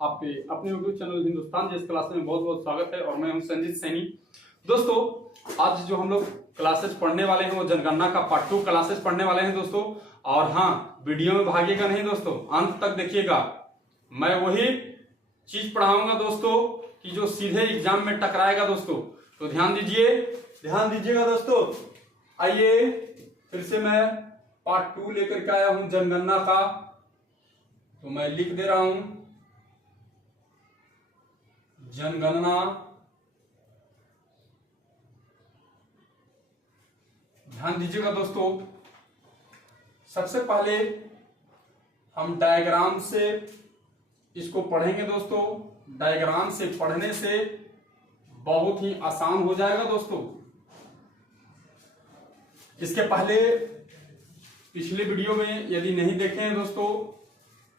आप अपने YouTube channel Hindustan जिस क्लास में बहुत बहुत स्वागत है और मैं हूं संजीत सैनी। दोस्तों, आज जो हम लोग क्लासेस पढ़ने वाले हैं वो जनगणना का पार्ट 2 क्लासेस पढ़ने वाले हैं दोस्तों। और हाँ, वीडियो में भागिएगा नहीं दोस्तों, अंत तक देखिएगा। मैं वही चीज पढ़ाऊंगा दोस्तों कि जो सीधे एग्जाम में टकराएगा दोस्तों, तो ध्यान दीजिएगा दोस्तों। आइए फिर से मैं पार्ट 2 लेकर के आया हूं जनगणना का, तो मैं लिख दे रहा हूं जनगणना ध्यान दीजिएगा दोस्तों। सबसे पहले हम डायग्राम से इसको पढ़ेंगे दोस्तों। डायग्राम से पढ़ने से बहुत ही आसान हो जाएगा दोस्तों। इसके पहले पिछले वीडियो में यदि नहीं देखे हैं दोस्तों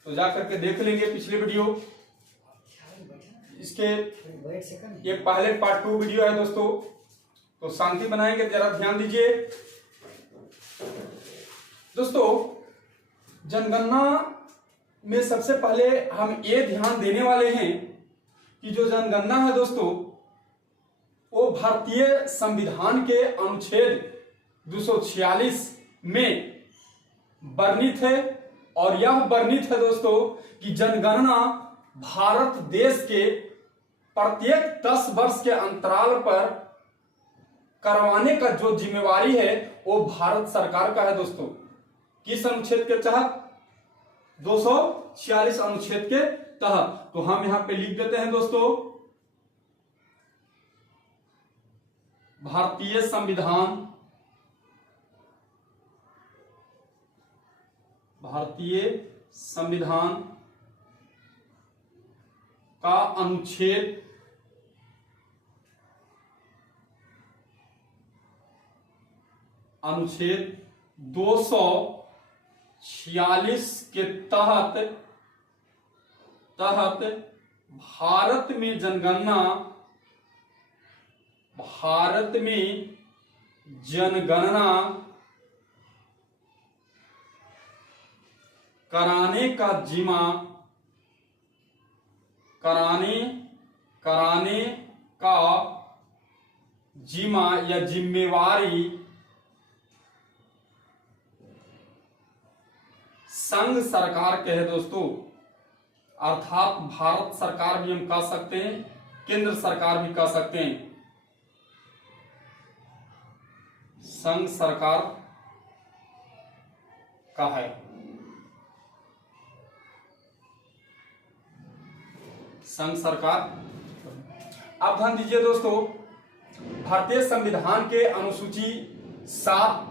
तो जाकर के देख लेंगे पिछले वीडियो। इसके ये पहले पार्ट 2 वीडियो है दोस्तों, तो शांति बनाएंगे, जरा ध्यान दीजिए दोस्तों। जनगणना में सबसे पहले हम ये ध्यान देने वाले हैं कि जो जनगणना है दोस्तों वो भारतीय संविधान के अनुच्छेद 246 में वर्णित है। और यह वर्णित है दोस्तों कि जनगणना भारत देश के प्रत्येक 10 वर्ष के अंतराल पर करवाने का जो जिम्मेवारी है वो भारत सरकार का है दोस्तों। किस अनुच्छेद के तहत? 246 अनुच्छेद के तहत। तो हम यहां पे लिख देते हैं दोस्तों, भारतीय संविधान का अनुच्छेद 246 के तहत भारत में जनगणना कराने का या जिम्मेवारी संघ सरकार के है दोस्तों। अर्थात भारत सरकार भी हम कह सकते हैं, केंद्र सरकार भी कह सकते हैं। संघ सरकार का है। संघ सरकार। अब ध्यान दीजिए दोस्तों, भारतीय संविधान के अनुसूची 7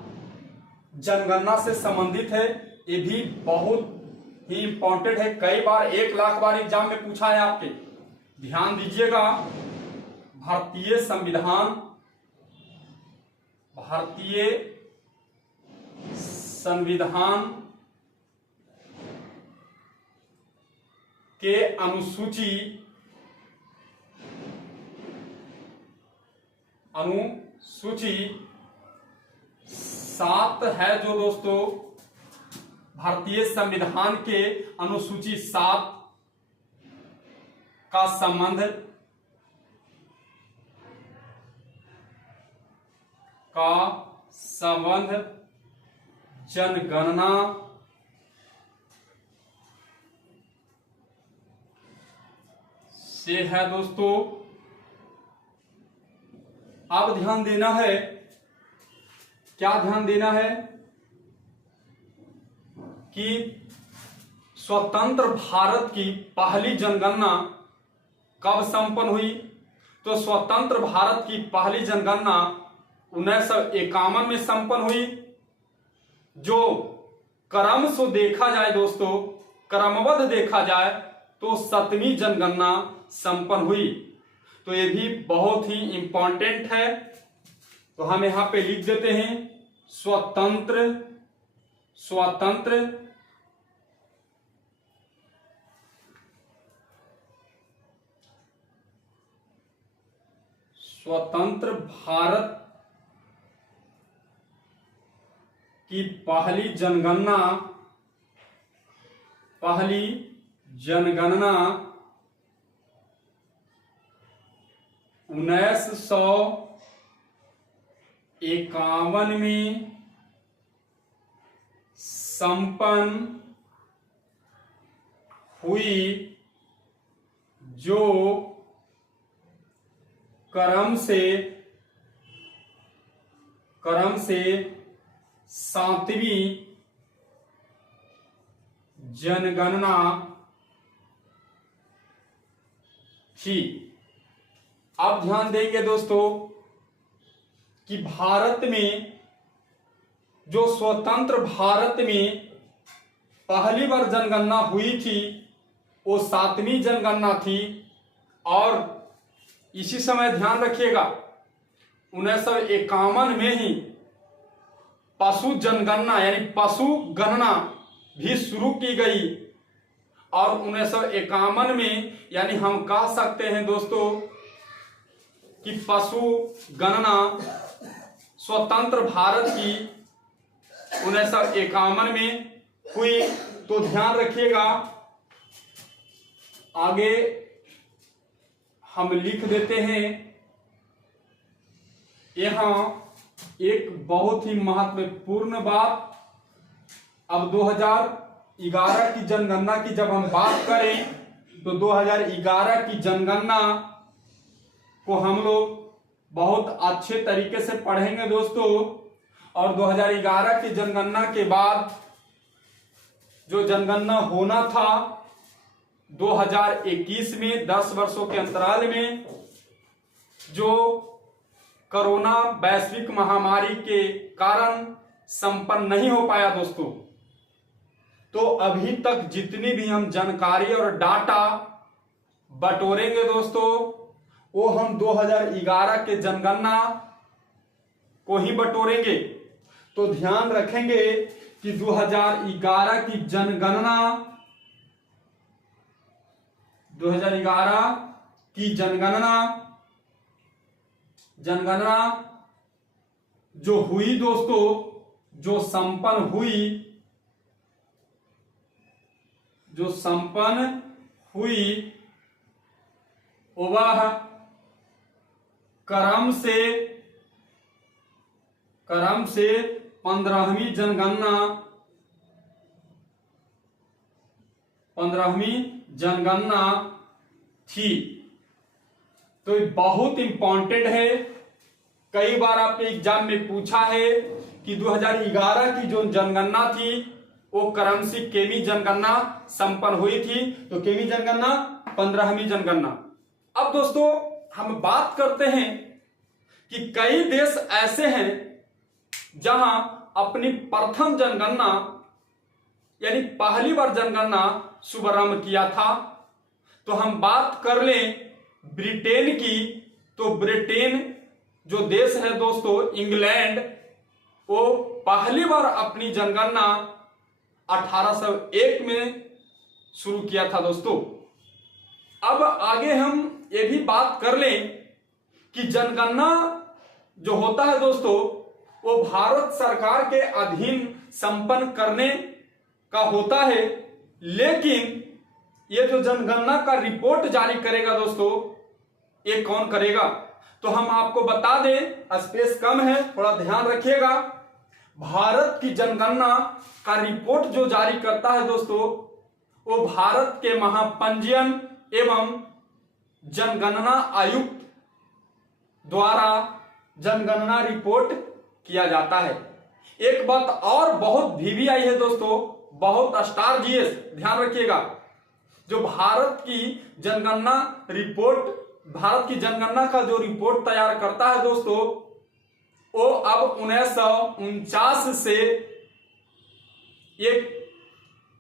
जनगणना से संबंधित है। ये भी बहुत ही इंपॉर्टेंट है, कई बार 1 लाख बार एग्जाम में पूछा है आपके। ध्यान दीजिएगा, भारतीय संविधान के अनुसूची 7 है जो दोस्तों, भारतीय संविधान के अनुसूची 7 का संबंध जनगणना से है दोस्तों। अब ध्यान देना है, क्या ध्यान देना है कि स्वतंत्र भारत की पहली जनगणना कब संपन्न हुई? तो स्वतंत्र भारत की पहली जनगणना 1951 में संपन्न हुई। जो क्रम से देखा जाए दोस्तों, क्रमबद्ध देखा जाए तो 7वीं जनगणना संपन्न हुई। तो ये भी बहुत ही इंपॉर्टेंट है, तो हम यहां पे लिख देते हैं स्वतंत्र भारत की पहली जनगणना 1951 में संपन्न हुई, जो क्रम से 7वीं जनगणना थी। अब ध्यान देंगे दोस्तों कि भारत में, जो स्वतंत्र भारत में पहली बार जनगणना हुई थी, वो 7वीं जनगणना थी। और इसी समय ध्यान रखिएगा 1951 में ही पशु जनगणना यानी पशु गणना भी शुरू की गई। और 1951 में यानी हम कह सकते हैं दोस्तों कि पशु गणना स्वतंत्र भारत की 1951 में हुई। तो ध्यान रखिएगा, आगे हम लिख देते हैं। यहां एक बहुत ही महत्वपूर्ण बात, अब 2011 की जनगणना की जब हम बात करें तो 2011 की जनगणना को हम लोग बहुत अच्छे तरीके से पढ़ेंगे दोस्तों। और 2011 की जनगणना के बाद जो जनगणना होना था 2021 में 10 वर्षों के अंतराल में, जो कोरोना वैश्विक महामारी के कारण संपन्न नहीं हो पाया दोस्तों। तो अभी तक जितनी भी हम जानकारी और डाटा बटोरेंगे दोस्तों, वो हम 2011 के जनगणना को ही बटोरेंगे। तो ध्यान रखेंगे कि 2011 की जनगणना, 2011 की जनगणना जो हुई दोस्तों, जो संपन्न हुई वह क्रम से 15वीं जनगणना थी। तो ये बहुत इंपॉर्टेंट है। कई बार आपके एग्जाम में पूछा है कि 2011 की जो जनगणना थी वो क्रम से केवी जनगणना संपन्न हुई थी। तो केवी जनगणना 15वीं जनगणना। अब दोस्तों हम बात करते हैं कि कई देश ऐसे हैं जहां अपनी प्रथम जनगणना यानी पहली बार जनगणना शुभारंभ किया था। तो हम बात कर लें ब्रिटेन की, तो ब्रिटेन जो देश है दोस्तों, इंग्लैंड, वो पहली बार अपनी जनगणना 1801 में शुरू किया था दोस्तों। अब आगे हम ये भी बात कर लें कि जनगणना जो होता है दोस्तों, वो भारत सरकार के अधीन संपन्न करने का होता है। लेकिन ये जो जनगणना का रिपोर्ट जारी करेगा दोस्तों, ये कौन करेगा? तो हम आपको बता दें, स्पेस कम है, थोड़ा ध्यान रखिएगा। भारत की जनगणना का रिपोर्ट जो जारी करता है दोस्तों, वो भारत के महापंजीयन एवं जनगणना आयुक्त द्वारा जनगणना रिपोर्ट किया जाता है। एक बात और बहुत VVI है दोस्तों, बहुत स्टार GS, ध्यान रखिएगा। जो भारत की जनगणना का जो रिपोर्ट तैयार करता है दोस्तों, वो अब 1949 से एक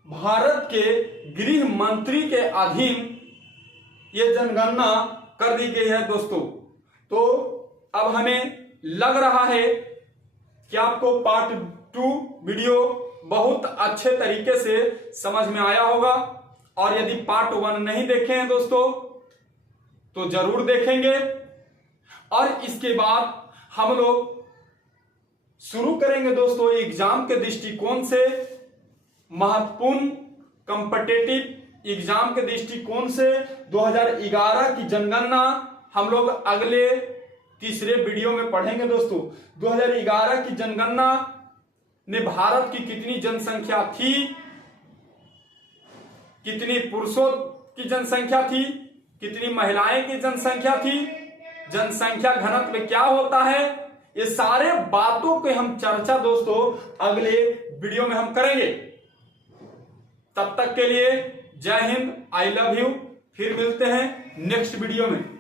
भारत के गृह मंत्री के अधीन ये जनगणना कर दी गई है दोस्तों। तो अब हमें लग रहा है कि आपको पार्ट 2 वीडियो बहुत अच्छे तरीके से समझ में आया होगा। और यदि पार्ट 1 नहीं देखे हैं दोस्तों तो जरूर देखेंगे। और इसके बाद हम लोग शुरू करेंगे दोस्तों एग्जाम के दृष्टिकोण से, महत्वपूर्ण कॉम्पिटिटिव एग्जाम के दृष्टिकोण से 2011 की जनगणना हम लोग अगले तीसरे वीडियो में पढ़ेंगे दोस्तों। 2011 की जनगणना ने भारत की कितनी जनसंख्या थी, कितनी पुरुषों की जनसंख्या थी, कितनी महिलाएं की जनसंख्या थी, जनसंख्या घनत्व क्या होता है, ये सारे बातों के हम चर्चा दोस्तों अगले वीडियो में हम करेंगे। तब तक के लिए जय हिंद, आई लव यू। फिर मिलते हैं नेक्स्ट वीडियो में।